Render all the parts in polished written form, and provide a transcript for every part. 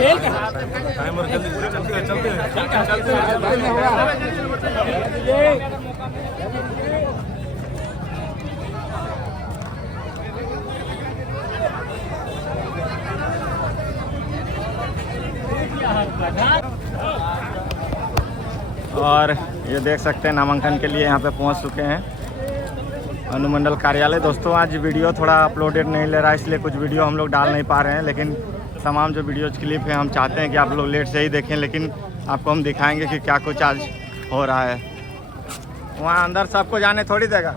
खेल का टाइमर जल्दी चलते और ये देख सकते हैं नामांकन के लिए यहाँ पे पहुँच चुके हैं अनुमंडल कार्यालय। दोस्तों आज वीडियो थोड़ा अपलोडेड नहीं ले रहा है, इसलिए कुछ वीडियो हम लोग डाल नहीं पा रहे हैं, लेकिन तमाम जो वीडियोज क्लिप है हम चाहते हैं कि आप लोग लेट से ही देखें, लेकिन आपको हम दिखाएंगे कि क्या कुछ आज हो रहा है। वहाँ अंदर सबको जाने थोड़ी देगा,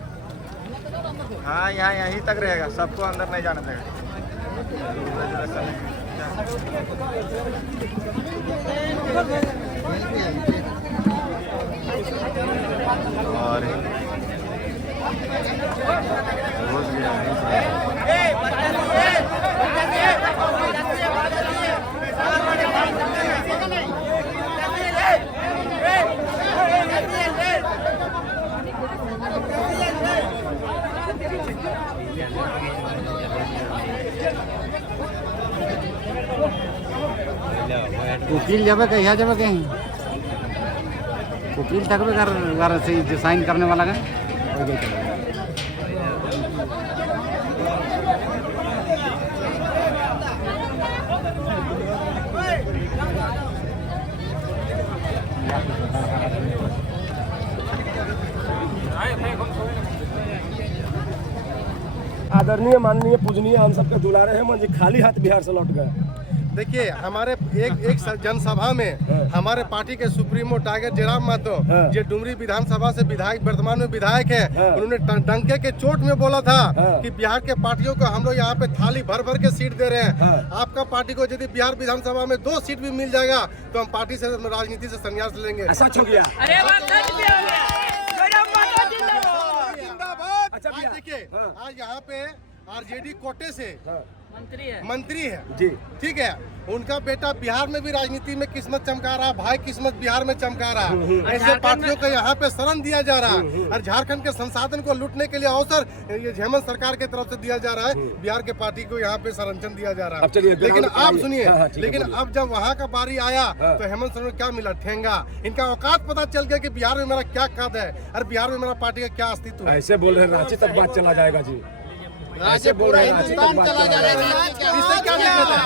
हाँ यहाँ यहीं तक रहेगा, सबको अंदर नहीं जाने देगा। और वकील जब कहीं जब कहीं वकील तक घर से साइन करने वाला है। आदरणीय माननीय पूजनीय हम सबके दुलारे हैं जी, खाली हाथ बिहार से लौट गए। देखिए हमारे एक जनसभा में हमारे पार्टी के सुप्रीमो टाइगर जयराम महतो जो डुमरी विधानसभा से विधायक वर्तमान में विधायक है, उन्होंने डंके के चोट में बोला था कि बिहार के पार्टियों को हम लोग यहाँ पे थाली भर भर के सीट दे रहे हैं। आपका पार्टी को यदि बिहार विधानसभा में 2 सीट भी मिल जाएगा तो हम पार्टी से राजनीति से संन्यास लेंगे। ऐसा हो गया। अच्छा देखिए आज यहाँ पे आरजेडी कोटे से मंत्री है जी, ठीक है, उनका बेटा बिहार में भी राजनीति में किस्मत चमका रहा, भाई किस्मत बिहार में चमका रहा। ऐसे पार्टियों को यहाँ पे शरण दिया जा रहा है और झारखंड के संसाधन को लूटने के लिए अवसर ये हेमंत सरकार की तरफ से दिया जा रहा है। बिहार के पार्टी को यहाँ पे संरक्षण दिया जा रहा है। लेकिन आप सुनिए, लेकिन अब जब वहाँ का बारी आया तो हेमंत सोरेन को क्या मिला? ठेंगा। इनका औकात पता चल गया कि बिहार में मेरा क्या कद है और बिहार में मेरा पार्टी का क्या अस्तित्व है। ऐसे बोल रहे हैं रांची तक बात चला जाएगा जी, ऐसे बोल रहे हैं रांची तक बात चला जाएगा। इससे क्या दिक्कत है?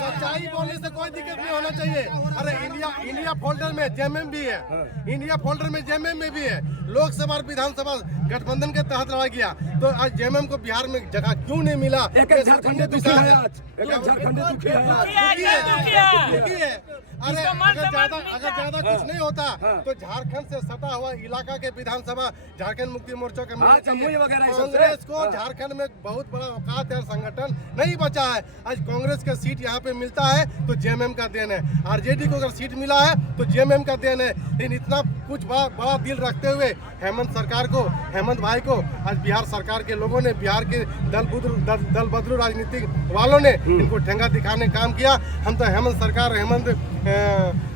सच्चाई बोलने से कोई दिक्कत नहीं होना चाहिए। अरे इंडिया फोल्डर में जेएमएम भी है, इंडिया फोल्डर में जेएमएम में भी है। लोकसभा और विधानसभा गठबंधन के तहत लड़ा गया, तो आज जेएमएम को बिहार में जगह क्यों नहीं मिला? एक झारखंड दुखी है आज, एक झारखंड दुखी है। अरे अगर ज्यादा कुछ नहीं होता तो झारखंड से सटा हुआ इलाका के विधानसभा झारखंड मुक्ति मोर्चा के कांग्रेस को झारखंड में बहुत बड़ा औकात है, संगठन नहीं बचा है। आज कांग्रेस का सीट यहाँ पे मिलता है तो जेएमएम का देन है, आरजेडी को अगर सीट मिला है तो जेएमएम का देन है। लेकिन इतना कुछ बड़ा दिल रखते हुए हेमंत सरकार को, हेमंत भाई को आज बिहार सरकार के लोगों ने, बिहार के दल बदलू राजनीतिक वालों ने इनको ठेंगा दिखाने काम किया। हम तो हेमंत सरकार, हेमंत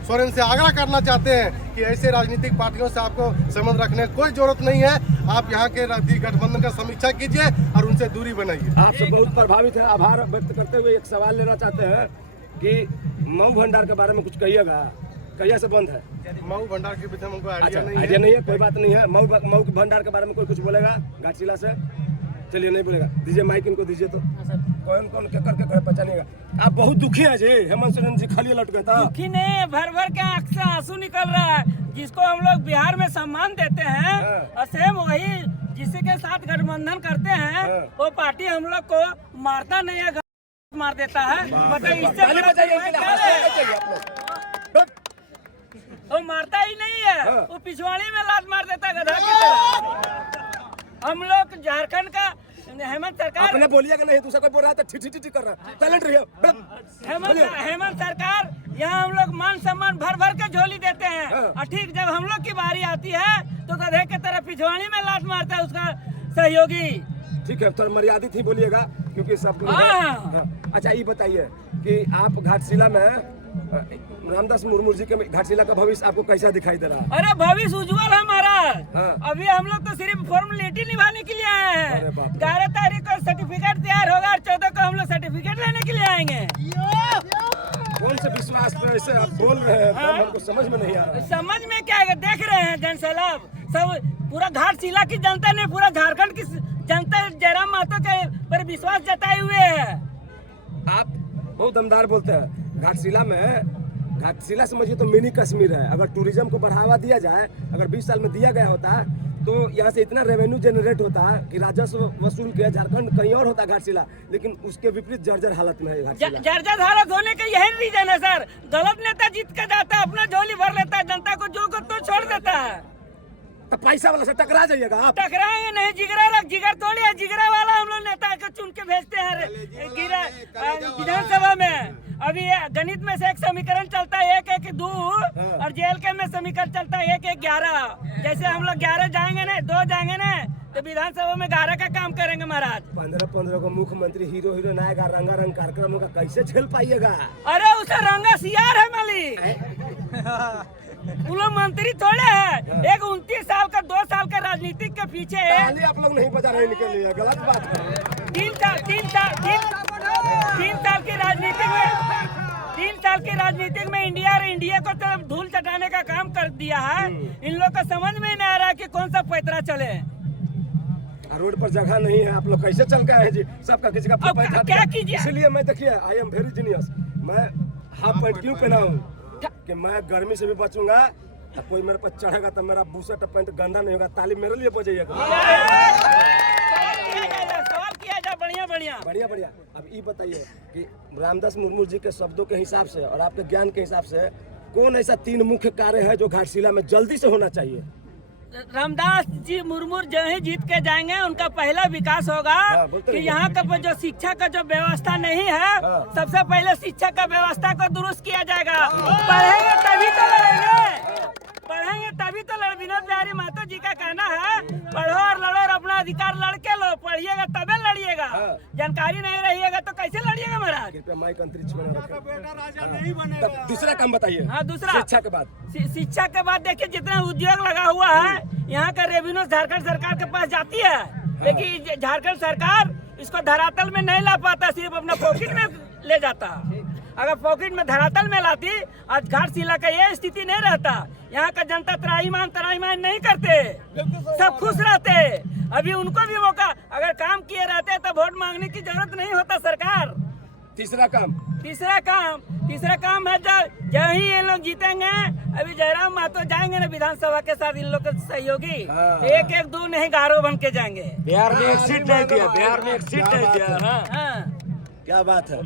सोरेन से आग्रह करना चाहते हैं कि ऐसे राजनीतिक पार्टियों से आपको संबंध रखने की कोई जरूरत नहीं है। आप यहाँ के गठबंधन का समीक्षा कीजिए और उनसे दूरी बनाइए। आपसे बहुत प्रभावित है, आभार व्यक्त करते हुए एक सवाल लेना चाहते हैं कि मऊ भंडार के बारे में कुछ कहिएगा, कहिया से बंद है? मऊ भंडार के विषय में हमको आइडिया नहीं है, कोई बात नहीं है। मऊ भंडार के बारे में कोई कुछ बोलेगा घाटशिला से? चलिए नहीं बोलेगा, दीजिए माइक इनको दीजिए। तो कौन कौन क्या करके पहचानिएगा। आप बहुत दुखी हैं जी, हेमंत सोरेन जी खाली लट गए था। दुखी नहीं, भर भर के आंख से आंसू निकल रहा है। जिसको हम लोग बिहार में सम्मान देते हैं और सेम वही जिसके साथ गठबंधन करते हैं वो पार्टी हम लोग को मारता नहीं है, मार देता है। बताइए वो मारता ही नहीं है, वो पिछवाड़ी में लात मार देता है गधा की तरह। हम लोग झारखंड का हेमंत सरकार आपने बोलिएगा नहीं, दूसरा कोई बोल रहा है तो ठी कर रहा है। टैलेंट रही है हेमंत सरकार यहाँ हम लोग मान सम्मान भर भर के झोली देते हैं, और ठीक जब हम लोग की बारी आती है तो गधे की तरह पिछवाड़ी में लात मारता है उसका सहयोगी। ठीक है, तो मर्यादित ही बोलिएगा क्योंकि सब अच्छा ये बताइए कि आप घाटशिला में रामदास मुर्मू जी के घाटशिला का भविष्य आपको कैसा दिखाई दे रहा है? अरे भविष्य उज्जवल है महाराज। अभी हम लोग तो सिर्फ फॉर्मेलिटी निभाने के लिए आए हैं। 11 तारीख को सर्टिफिकेट तैयार होगा और 14 को हम लोग सर्टिफिकेट लेने के लिए आएंगे। कौन से विश्वास पे ऐसे आप बोल रहे हैं? हमको समझ में नहीं आ रहा। समझ में क्या है, देख रहे हैं जनसैलाब सब पूरा घाटशिला की जनता ने, पूरा झारखंड की जनता जयराम महतो के पर विश्वास जताए हुए है। आप बहुत दमदार बोलते हैं। घाटशिला समझिए तो मिनी कश्मीर है। अगर टूरिज्म को बढ़ावा दिया जाए, अगर 20 साल में दिया गया होता तो यहाँ से इतना रेवेन्यू जनरेट होता कि राजस्व वसूल किया झारखंड कहीं और होता घाटशिला, लेकिन उसके विपरीत जर्जर हालत में है घाटशिला। जर्जर हालत होने का यही रीजन है सर। गलत नेता जीत के जाता है, अपना झोली भर लेता है, जनता को जो को तो छोड़ देता है। तो पैसा वाला से टकरा जाइएगा आप। टकराएंगे नहीं, जिगर तोड़े है। जिगरा वाला हम लोग नेता को चुन के भेजते हैं विधानसभा में। अभी गणित में से एक समीकरण चलता है 1-1-2 और जेएलके में समीकरण चलता है 1-1-11। जैसे हम लोग 11 जाएंगे ना, 2 जाएंगे ना, तो विधानसभा में 11 का काम करेंगे महाराज। 15 को मुख्यमंत्री हीरो आएगा, रंगारंग कार्यक्रम होगा, कैसे झेल पाइएगा? अरे उसे रंगा सियार है मालिक। लोग मंत्री थोड़े हैं। एक 29 साल का 2 साल का राजनीतिक के पीछे आप लोग नहीं बचा रहे इनके लिए, गलत बात है। 3 साल की राजनीतिक में इंडिया को तो धूल चटाने का काम कर दिया है। इन लोग को समझ में नहीं आ रहा कि कौन सा पैतरा चले। रोड पर जगह नहीं है, आप लोग कैसे चल के आए जी? सबका किसी का क्या कीजिए? इसलिए मैं देखिए आई एम वेरी जीनियस। मैं हाफ पैंट क्यों पहना हूँ कि मैं गर्मी से भी बचूंगा। कोई मेरे पर चढ़ेगा तो मेरा बूशर्ट पैंट गंदा नहीं होगा। ताली मेरे लिए बजाइएगा। सवाल किया जाए बढ़िया। अब ये बताइए कि रामदास मुर्मू जी के शब्दों के हिसाब से और आपके ज्ञान के हिसाब से कौन ऐसा 3 मुख्य कार्य है जो घाटशिला में जल्दी से होना चाहिए? रामदास जी मुर्मू जो ही जीत के जाएंगे उनका पहला विकास होगा कि यहाँ का जो शिक्षा का जो व्यवस्था नहीं है, सबसे पहले शिक्षा का व्यवस्था को दुरुस्त किया जाएगा। पढ़ेंगे तभी तो विनोद बिहारी महतो जी का कहना है, पढ़ो और लड़ो और अपना अधिकार लड़के लो। पढ़िएगा तबे लड़िएगा, जानकारी नहीं रहिएगा तो कैसे लड़िएगा महाराज? दूसरा काम बताइए। हाँ, दूसरा शिक्षा के बाद देखिए जितना उद्योग लगा हुआ है, यहाँ का रेवेन्यू झारखंड सरकार के पास जाती है, लेकिन झारखंड सरकार इसको धरातल में नहीं ला पाता, सिर्फ अपना पॉकेट में ले जाता। अगर पॉकेट में धरातल में लाती, आज घाटशिला का ये स्थिति नहीं रहता। यहाँ का जनता त्राहीमाम नहीं करते, सब खुश रहते। अभी उनको भी मौका, अगर काम किए रहते तो वोट मांगने की जरूरत नहीं होता सरकार। तीसरा काम है जब ही ये लोग जीतेंगे, अभी जयराम महतो जाएंगे ना विधानसभा के साथ, इन लोग के सहयोगी 1-1-2 नहीं 11 बन के जाएंगे। बिहार में एक सीट नहीं दिया। क्या बात है।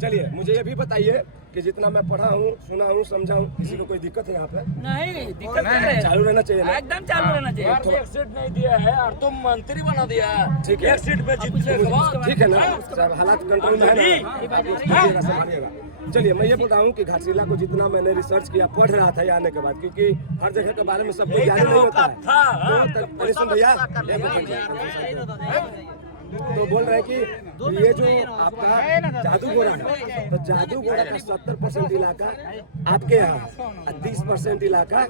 चलिए मुझे ये भी बताइए कि जितना मैं पढ़ा हूँ, सुना हूँ, समझा हूँ, किसी को कोई दिक्कत है यहाँ पे? नहीं, दिक्कत नहीं है। चालू रहना चाहिए ना? एकदम चालू रहना चाहिए। एक सीट नहीं दिया है और तुम मंत्री बना दिया। ठीक है, एक सीट पे जीतने के बाद ठीक है ना, सब हालात कंट्रोल में है ना? संभालिएगा। चलिए मैं ये बोल रहा हूँ कि घाटशिला को जितना मैंने रिसर्च किया, पढ़ रहा था आने के बाद, क्योंकि हर जगह के बारे में सब कुछ जानना नहीं होता है। सुन भैया, तो बोल रहे हैं कि ये जो आपका जादूगोड़ा है, तो जादूगोड़ा का 70% इलाका आपके यहाँ, 30% इलाका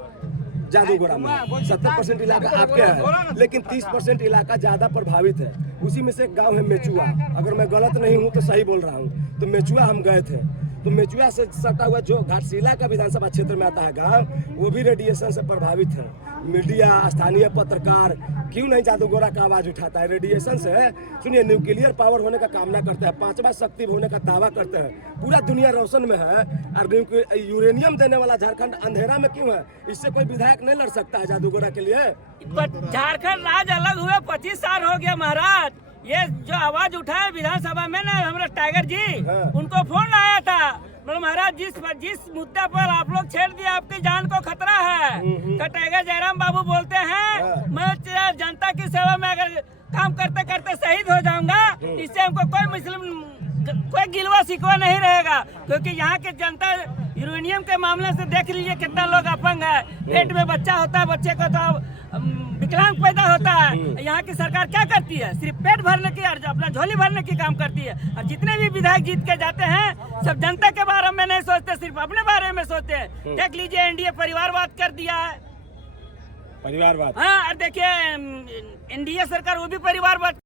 जादूगोड़ा में, 70% इलाका आपके यहाँ है, लेकिन 30% इलाका ज्यादा प्रभावित है। उसी में से एक गांव है मेचुआ। अगर मैं गलत नहीं हूँ तो सही बोल रहा हूँ, तो मेचुआ हम गए थे तो मेचुआ से सटा हुआ जो घाटशिला का विधानसभा क्षेत्र में आता है गांव, वो भी रेडिएशन से प्रभावित है। मीडिया, स्थानीय पत्रकार क्यों नहीं जादू गोरा का आवाज उठाता है? रेडिएशन से सुनिए, न्यूक्लियर पावर होने का कामना करते हैं, 5वां शक्ति होने का दावा करते हैं, पूरा दुनिया रोशन में है, और यूरेनियम देने वाला झारखंड अंधेरा में क्यों है? इससे कोई विधायक नहीं लड़ सकता है जादू गोरा के लिए? झारखंड राज्य अलग हुए 25 साल हो गया महाराज। ये जो आवाज उठाए विधानसभा में ना हमारे टाइगर जी, उनको फोन आया था, बोले महाराज जिस मुद्दे पर आप लोग छेड़ दिए आपकी जान को खतरा है। तो टाइगर जयराम बाबू बोलते हैं मैं जनता की सेवा में अगर काम करते करते शहीद हो जाऊंगा, इससे हमको कोई गिलवा शिकवा नहीं रहेगा, क्योंकि यहाँ की जनता यूरेनियम के मामले से देख लीजिए कितना लोग अपंग है, पेट में बच्चा होता है, बच्चे को तो विकलांग पैदा होता है। यहाँ की सरकार क्या करती है? सिर्फ पेट भरने की और अपना झोली भरने की काम करती है। और जितने भी विधायक जीत के जाते हैं सब जनता के बारे में नहीं सोचते, सिर्फ अपने बारे में सोचते हैं। देख लीजिए एनडीए परिवारवाद कर दिया है, परिवारवाद। हाँ, और देखिए एनडीए सरकार वो भी परिवारवाद